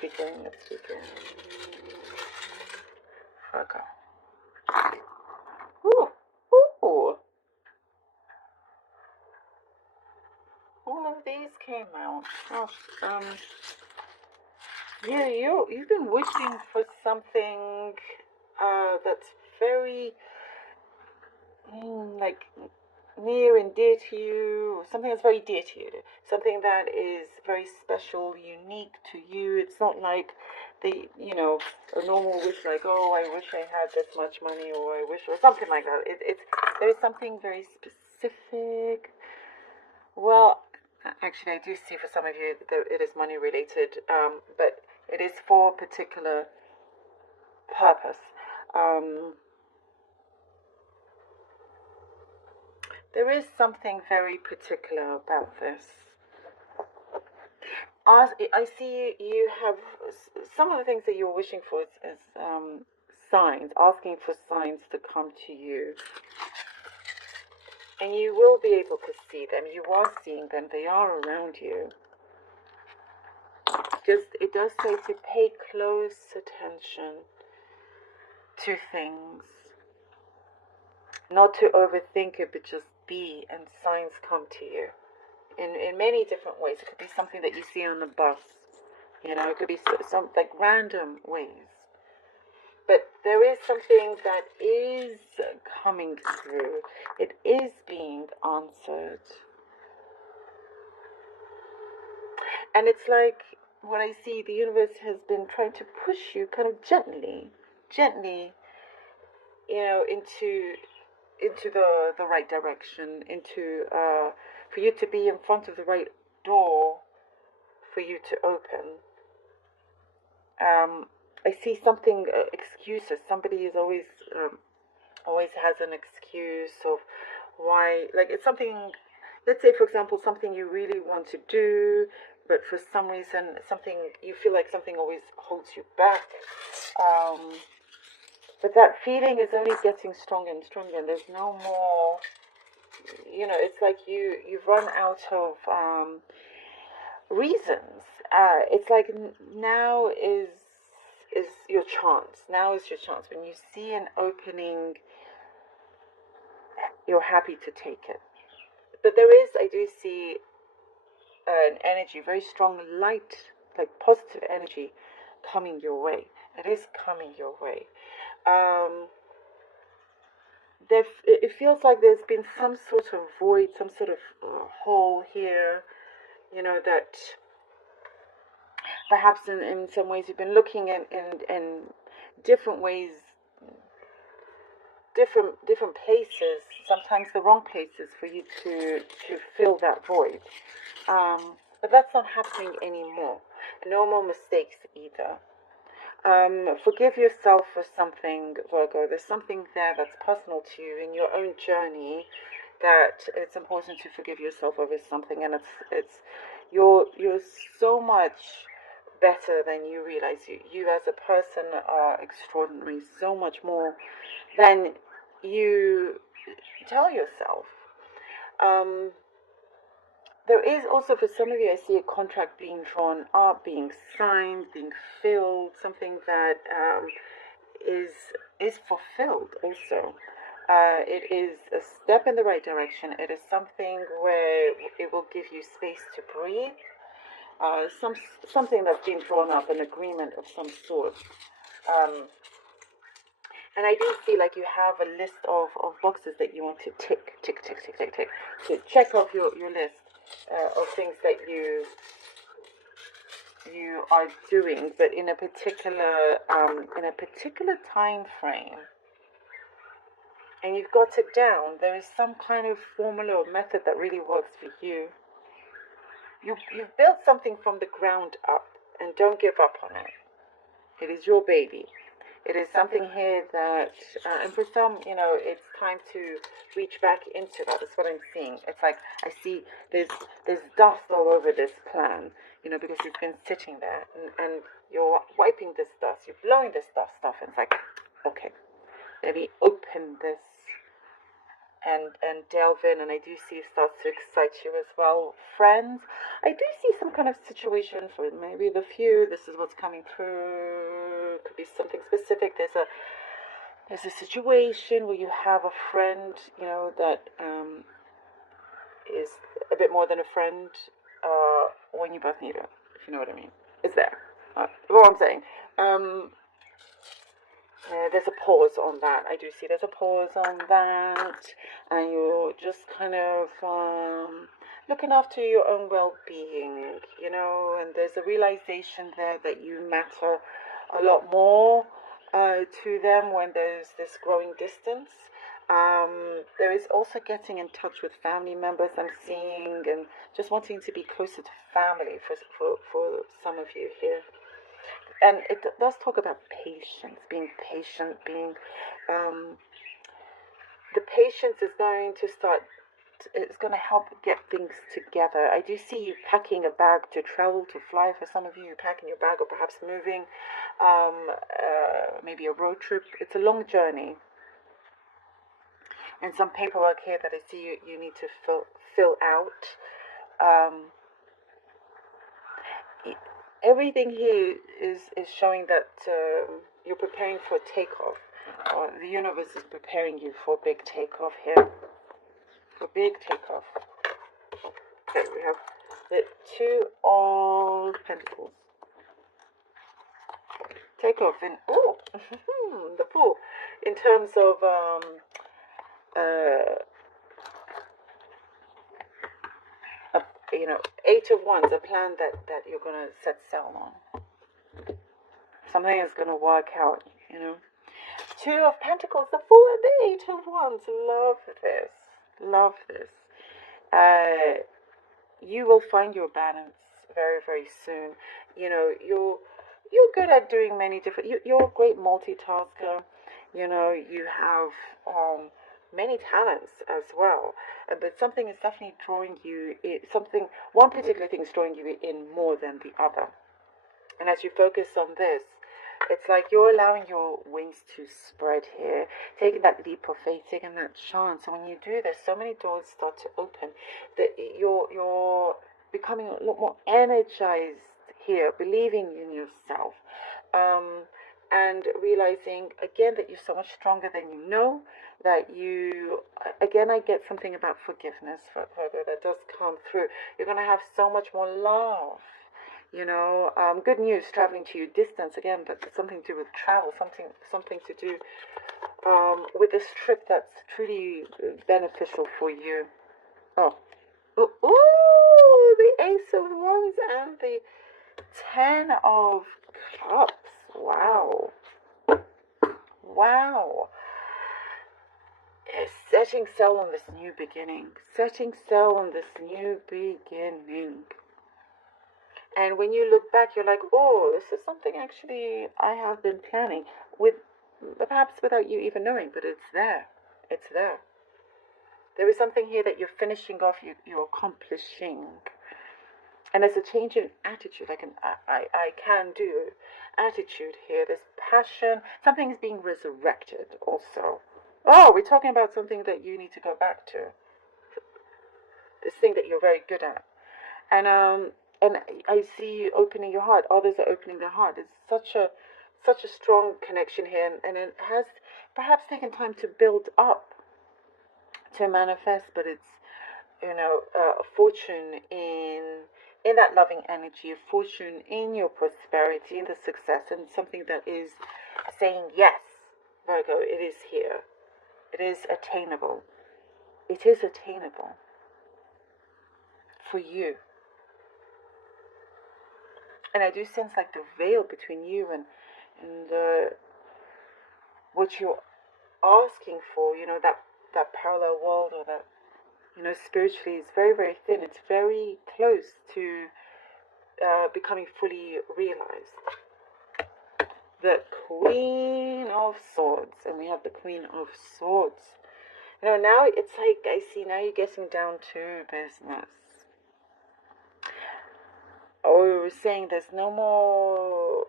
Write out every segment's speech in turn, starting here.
begin. Virgo. Ooh, ooh. All of these came out. Gosh, yeah, you've been wishing for something that's very like near and dear to you, or something that's very dear to you, something that is very special, unique to you. It's not like a normal wish, like, oh, I wish I had this much money, or I wish, or something like that. There's something very specific. Well, actually, I do see for some of you that it is money related, but it is for a particular purpose. There is something very particular about this. I see you have some of the things that you're wishing for is signs, asking for signs to come to you. And you will be able to see them. You are seeing them. They are around you. It does say to pay close attention to things. Not to overthink it, but just be, and signs come to you. In many different ways. It could be something that you see on the bus. It could be some like random ways. But there is something that is coming through. It is being answered. And it's like what I see, the universe has been trying to push you kind of gently, into the right direction, for you to be in front of the right door for you to open. I see something, excuses. Somebody is always has an excuse of why, like it's something, let's say for example, something you really want to do, but for some reason, you feel like something always holds you back. But that feeling is only getting stronger and stronger, and there's no more, it's like you've run out of reasons. It's like now is your chance. Now is your chance. When you see an opening, you're happy to take it. But I do see an energy, very strong light, like positive energy coming your way. It is coming your way. It feels like there's been some sort of void, some sort of hole here, that perhaps in some ways you've been looking in different ways, different places, sometimes the wrong places for you to fill that void. But that's not happening anymore. No more mistakes either. Forgive yourself for something, Virgo. There's something there that's personal to you in your own journey that it's important to forgive yourself over something, and you're so much better than you realize. You as a person are extraordinary, so much more than you tell yourself. There is also, for some of you, I see a contract being drawn up, being signed, being filled, something that is fulfilled also. It is a step in the right direction. It is something where it will give you space to breathe. Something that's been drawn up, an agreement of some sort. And I do see like you have a list of boxes that you want to tick, to check off your list of things that you are doing, but in a particular time frame. And you've got it down. There is some kind of formula or method that really works for you. You've built something from the ground up, and don't give up on it. It is your baby. It is something here that, and for some, it's time to reach back into that. That's what I'm seeing. It's like I see there's dust all over this plan, because it's been sitting there, and you're wiping this dust, you're blowing this dust off, and it's like, okay, let me open this and delve in, and I do see it starts to excite you as well. Friends, I do see some kind of situation for maybe the few. This is what's coming through. Could be something specific. There's a situation where you have a friend, you know, that is a bit more than a friend when you both need it, if you know what I mean. It's there. What I'm saying. There's a pause on that. I do see there's a pause on that, and you're just kind of looking after your own well-being, you know, and there's a realization there that you matter a lot more to them when there's this growing distance. There is also getting in touch with family members I'm seeing, and just wanting to be closer to family for some of you here. And it does talk about patience, being patient, being the patience is going to start. It's going to help get things together. I do see you packing a bag to travel, to fly. For some of you, you're packing your bag, or perhaps moving, maybe a road trip. It's a long journey, and some paperwork here that I see you need to fill out. Everything here is showing that you're preparing for takeoff, or the universe is preparing you for a big takeoff here. For big takeoff. Okay, we have the Two of Pentacles. Takeoff in the pool. In terms of you know, Eight of Wands, a plan that you're gonna set sail on. Something is gonna work out, you know. Two of Pentacles, the Fool and the Eight of Wands. Love this. Love this. You will find your balance very, very soon. You know, you're good at doing many different. You're a great multitasker. You know, you have many talents as well. But something is definitely drawing you in. One particular thing is drawing you in more than the other. And as you focus on this, it's like you're allowing your wings to spread here, taking that leap of faith, taking that chance. And when you do this, so many doors start to open that you're becoming a lot more energized here, believing in yourself, and realizing again that you're so much stronger than you know. That you, again, I get something about forgiveness, Virgo, that does come through. You're going to have so much more love. You know, good news, traveling to you, distance again, but something to do with travel, something to do with this trip that's truly beneficial for you. Oh, the Ace of Wands and the Ten of Cups. Wow, wow. Setting sail on this new beginning. Setting sail on this new beginning. And when you look back, you're like, oh, this is something actually I have been planning, with perhaps without you even knowing, but it's there. It's there. There is something here that you're finishing off, you're accomplishing. And there's a change in attitude, like an I can do attitude here. There's passion. Something is being resurrected also. Oh, we're talking about something that you need to go back to. This thing that you're very good at. And I see you opening your heart. Others are opening their heart. It's such a strong connection here, and it has perhaps taken time to build up, to manifest. But it's, you know, a fortune in that loving energy, a fortune in your prosperity, in the success, and something that is saying yes, Virgo. It is here. It is attainable. It is attainable for you. And I do sense like the veil between you and what you're asking for, you know, that parallel world, or that, you know, spiritually is very, very thin. It's very close to becoming fully realized. The Queen of Swords, and we have the Queen of Swords. You know, now it's like, I see now you're getting down to business. Or we were saying there's no more,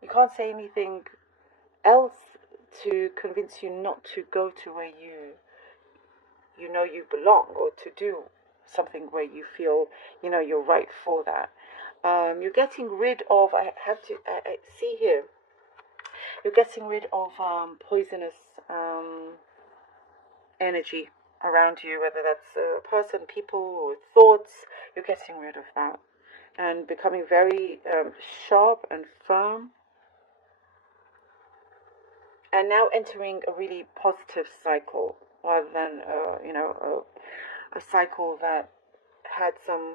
you can't say anything else to convince you not to go to where you know you belong, or to do something where you feel you're right for that. You're getting rid of, I see here, you're getting rid of poisonous energy around you, whether that's a person, people, or thoughts. You're getting rid of that and becoming very sharp and firm, and now entering a really positive cycle rather than a cycle that had some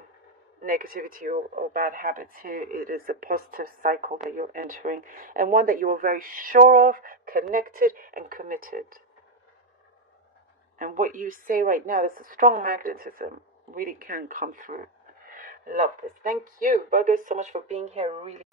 negativity or bad habits. Here it is a positive cycle that you're entering, and one that you are very sure of, connected and committed. And what you say right now, there's a strong magnetism, really can come through. Love this. Thank you, Virgo, so much for being here. Really